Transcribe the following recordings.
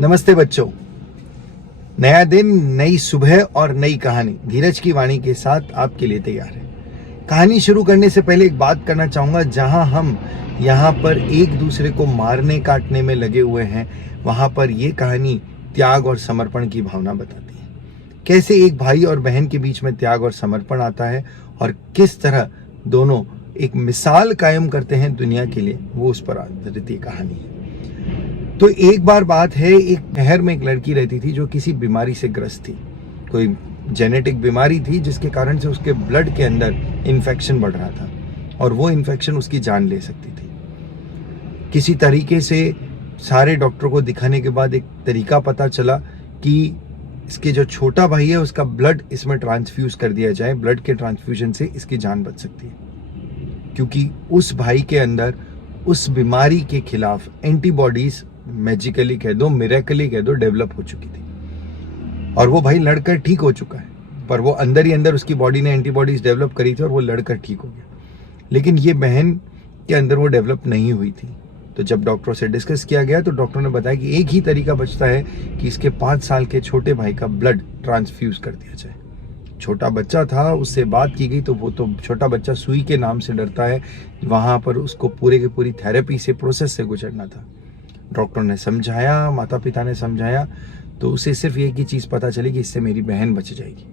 नमस्ते बच्चों। नया दिन, नई सुबह और नई कहानी धीरज की वाणी के साथ आपके लिए तैयार है। कहानी शुरू करने से पहले एक बात करना चाहूंगा, जहां हम यहाँ पर एक दूसरे को मारने काटने में लगे हुए हैं, वहां पर ये कहानी त्याग और समर्पण की भावना बताती है। कैसे एक भाई और बहन के बीच में त्याग और समर्पण आता है और किस तरह दोनों एक मिसाल कायम करते हैं दुनिया के लिए, वो उस पर आधारित ये कहानी है। तो एक बार बात है, एक शहर में एक लड़की रहती थी जो किसी बीमारी से ग्रस्त थी। कोई जेनेटिक बीमारी थी जिसके कारण से उसके ब्लड के अंदर इन्फेक्शन बढ़ रहा था और वो इन्फेक्शन उसकी जान ले सकती थी। किसी तरीके से सारे डॉक्टरों को दिखाने के बाद एक तरीका पता चला कि इसके जो छोटा भाई है उसका ब्लड इसमें ट्रांसफ्यूज कर दिया जाए। ब्लड के ट्रांसफ्यूजन से इसकी जान बच सकती है, क्योंकि उस भाई के अंदर उस बीमारी के खिलाफ एंटीबॉडीज मैजिकली कह दो, मिरेकली कह दो, डेवलप हो चुकी थी और वो भाई लड़कर ठीक हो चुका है। पर वो अंदर ही अंदर उसकी बॉडी ने एंटीबॉडीज डेवलप करी थी और वो लड़कर ठीक हो गया। लेकिन ये बहन के अंदर वो डेवलप नहीं हुई थी। तो जब डॉक्टरों से डिस्कस किया गया तो डॉक्टरों ने बताया कि एक ही तरीका बचता है कि इसके 5 साल के छोटे भाई का ब्लड ट्रांसफ्यूज कर दिया जाए। छोटा बच्चा था, उससे बात की गई तो वो तो छोटा बच्चा सुई के नाम से डरता है। वहां पर उसको पूरे की पूरी थेरेपी से, प्रोसेस से गुजरना था। डॉक्टर ने समझाया, माता पिता ने समझाया, तो उसे सिर्फ एक ही चीज़ पता चली कि इससे मेरी बहन बच जाएगी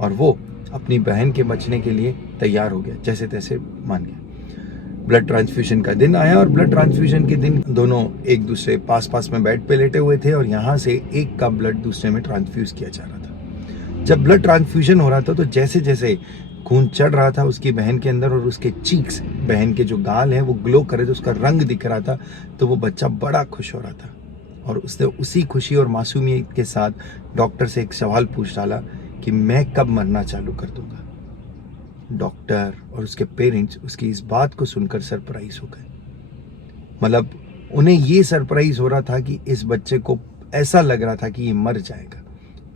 और वो अपनी बहन के बचने के लिए तैयार हो गया, जैसे तैसे मान गया। ब्लड ट्रांसफ्यूजन का दिन आया और ब्लड ट्रांसफ्यूजन के दिन दोनों एक दूसरे पास पास में बेड पे लेटे हुए थे और यहाँ से एक का ब्लड दूसरे में ट्रांसफ्यूज किया जा रहा था। जब ब्लड ट्रांसफ्यूजन हो रहा था तो जैसे जैसे खून चढ़ रहा था उसकी बहन के अंदर और उसके चीक्स, बहन के जो गाल हैं वो ग्लो कर रहे थे, उसका रंग दिख रहा था, तो वो बच्चा बड़ा खुश हो रहा था। और उसने उसी खुशी और मासूमियत के साथ डॉक्टर से एक सवाल पूछ डाला कि मैं कब मरना चालू कर दूंगा। डॉक्टर और उसके पेरेंट्स उसकी इस बात को सुनकर सरप्राइज हो गए। मतलब उन्हें ये सरप्राइज हो रहा था कि इस बच्चे को ऐसा लग रहा था कि ये मर जाएगा।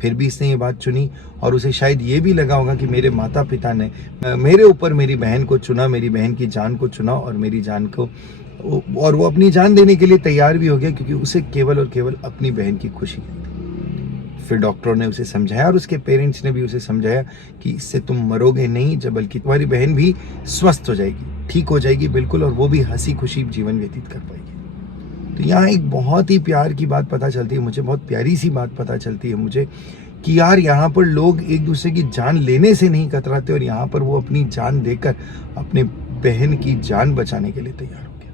फिर भी इसने ये बात चुनी और उसे शायद ये भी लगा होगा कि मेरे माता पिता ने मेरे ऊपर मेरी बहन को चुना, मेरी बहन की जान को चुना और मेरी जान को, और वो अपनी जान देने के लिए तैयार भी हो गया, क्योंकि उसे केवल और केवल अपनी बहन की खुशी थी। फिर डॉक्टरों ने उसे समझाया और उसके पेरेंट्स ने भी उसे समझाया कि इससे तुम मरोगे नहीं, जब बल्कि तुम्हारी बहन भी स्वस्थ हो जाएगी, ठीक हो जाएगी बिल्कुल, और वो भी हंसी खुशी जीवन व्यतीत कर पाएगी। तो यहाँ एक बहुत ही प्यार की बात पता चलती है मुझे, बहुत प्यारी सी बात पता चलती है मुझे कि यार यहाँ पर लोग एक दूसरे की जान लेने से नहीं कतराते और यहाँ पर वो अपनी जान देकर अपने बहन की जान बचाने के लिए तैयार हो गया।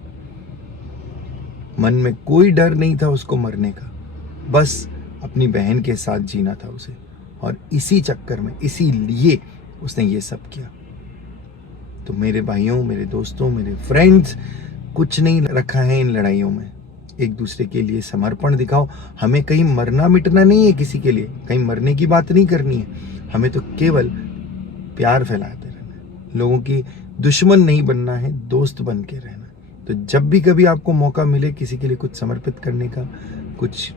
मन में कोई डर नहीं था उसको मरने का, बस अपनी बहन के साथ जीना था उसे, और इसी चक्कर में, इसीलिए उसने ये सब किया। तो मेरे भाइयों, मेरे दोस्तों, मेरे फ्रेंड्स, कुछ नहीं रखा है इन लड़ाइयों में। एक दूसरे के लिए समर्पण दिखाओ। हमें कहीं मरना मिटना नहीं है, किसी के लिए कहीं मरने की बात नहीं करनी है। हमें तो केवल प्यार फैलाते रहना है, लोगों की दुश्मन नहीं बनना है, दोस्त बन के रहना। तो जब भी कभी आपको मौका मिले किसी के लिए कुछ समर्पित करने का, कुछ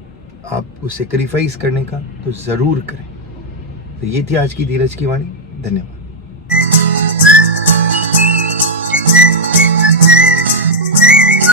आपको सेक्रीफाइस करने का, तो जरूर करें। तो ये थी आज की धीरज की वाणी। धन्यवाद।